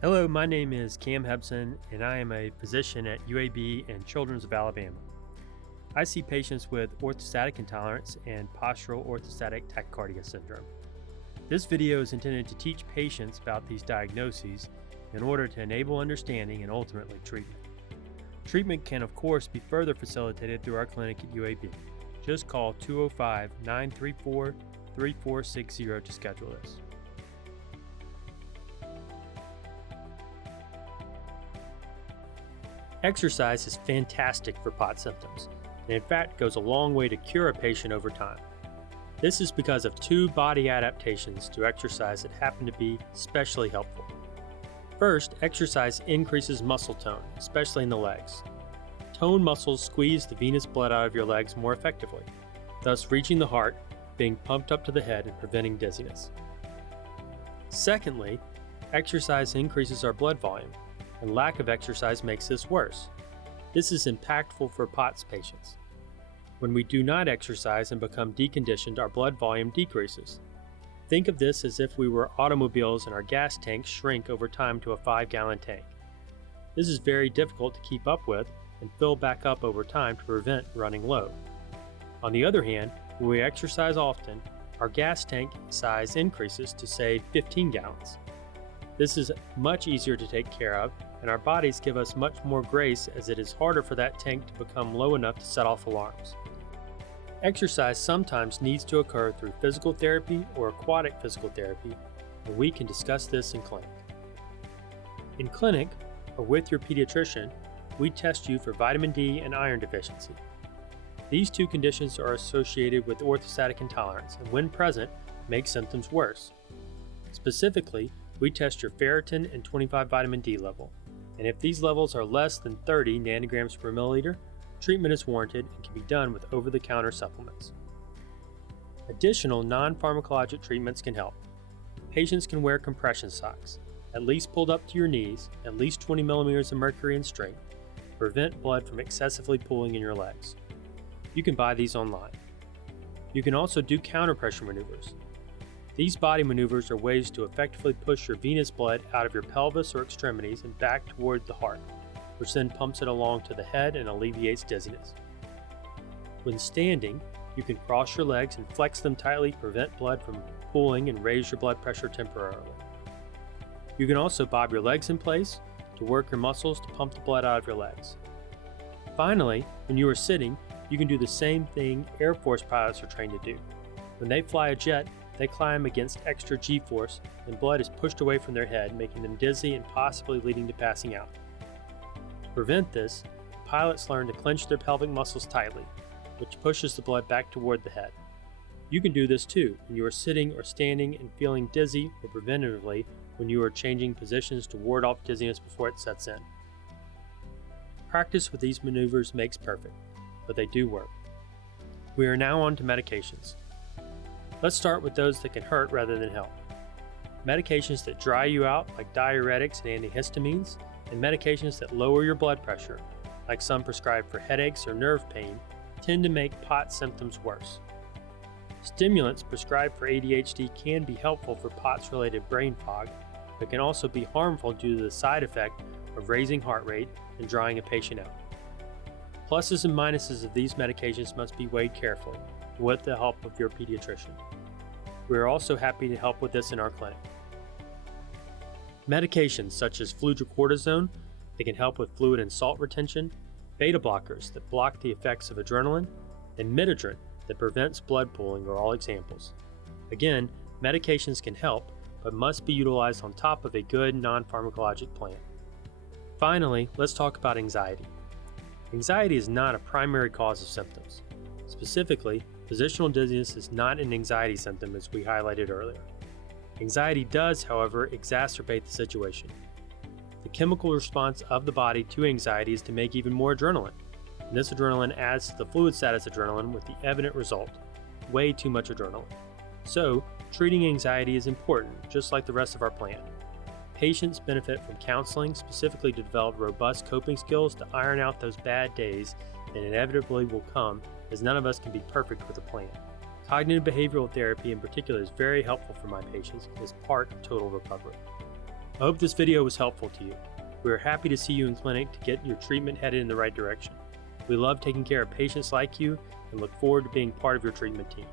Hello, my name is Cam Hebson, and I am a physician at UAB and Children's of Alabama. I see patients with orthostatic intolerance and postural orthostatic tachycardia syndrome. This video is intended to teach patients about these diagnoses in order to enable understanding and ultimately treatment. Treatment can, of course, be further facilitated through our clinic at UAB. Just call 205-934-3460 to schedule this. Exercise is fantastic for POTS symptoms, and in fact goes a long way to cure a patient over time. This is because of two body adaptations to exercise that happen to be especially helpful. First, exercise increases muscle tone, especially in the legs. Toned muscles squeeze the venous blood out of your legs more effectively, thus reaching the heart, being pumped up to the head and preventing dizziness. Secondly, exercise increases our blood volume, and lack of exercise makes this worse. This is impactful for POTS patients. When we do not exercise and become deconditioned, our blood volume decreases. Think of this as if we were automobiles and our gas tanks shrink over time to a 5-gallon tank. This is very difficult to keep up with and fill back up over time to prevent running low. On the other hand, when we exercise often, our gas tank size increases to say 15 gallons. This is much easier to take care of, and our bodies give us much more grace as it is harder for that tank to become low enough to set off alarms. Exercise sometimes needs to occur through physical therapy or aquatic physical therapy, and we can discuss this in clinic. In clinic, or with your pediatrician, we test you for vitamin D and iron deficiency. These two conditions are associated with orthostatic intolerance, and when present, make symptoms worse. Specifically, we test your ferritin and 25 vitamin D level, and if these levels are less than 30 nanograms per milliliter, treatment is warranted and can be done with over-the-counter supplements. Additional non-pharmacologic treatments can help. Patients can wear compression socks, at least pulled up to your knees, at least 20 millimeters of mercury in strength, to prevent blood from excessively pooling in your legs. You can buy these online. You can also do counter-pressure maneuvers. These body maneuvers are ways to effectively push your venous blood out of your pelvis or extremities and back toward the heart, which then pumps it along to the head and alleviates dizziness. When standing, you can cross your legs and flex them tightly to prevent blood from pooling and raise your blood pressure temporarily. You can also bob your legs in place to work your muscles to pump the blood out of your legs. Finally, when you are sitting, you can do the same thing Air Force pilots are trained to do. When they fly a jet, they climb against extra G-force and blood is pushed away from their head, making them dizzy and possibly leading to passing out. To prevent this, pilots learn to clench their pelvic muscles tightly, which pushes the blood back toward the head. You can do this too when you are sitting or standing and feeling dizzy, or preventatively when you are changing positions to ward off dizziness before it sets in. Practice with these maneuvers makes perfect, but they do work. We are now on to medications. Let's start with those that can hurt rather than help. Medications that dry you out, like diuretics and antihistamines, and medications that lower your blood pressure, like some prescribed for headaches or nerve pain, tend to make POTS symptoms worse. Stimulants prescribed for ADHD can be helpful for POTS-related brain fog, but can also be harmful due to the side effect of raising heart rate and drying a patient out. Pluses and minuses of these medications must be weighed carefully, with the help of your pediatrician. We are also happy to help with this in our clinic. Medications such as fludrocortisone that can help with fluid and salt retention, beta blockers that block the effects of adrenaline, and midodrine that prevents blood pooling are all examples. Again, medications can help, but must be utilized on top of a good non-pharmacologic plan. Finally, let's talk about anxiety. Anxiety is not a primary cause of symptoms. Specifically, positional dizziness is not an anxiety symptom as we highlighted earlier. Anxiety does, however, exacerbate the situation. The chemical response of the body to anxiety is to make even more adrenaline, and this adrenaline adds to the fluid status adrenaline with the evident result, way too much adrenaline. So, treating anxiety is important, just like the rest of our plan. Patients benefit from counseling specifically to develop robust coping skills to iron out those bad days that inevitably will come, as none of us can be perfect with a plan. Cognitive behavioral therapy in particular is very helpful for my patients and is part of total recovery. I hope this video was helpful to you. We are happy to see you in clinic to get your treatment headed in the right direction. We love taking care of patients like you and look forward to being part of your treatment team.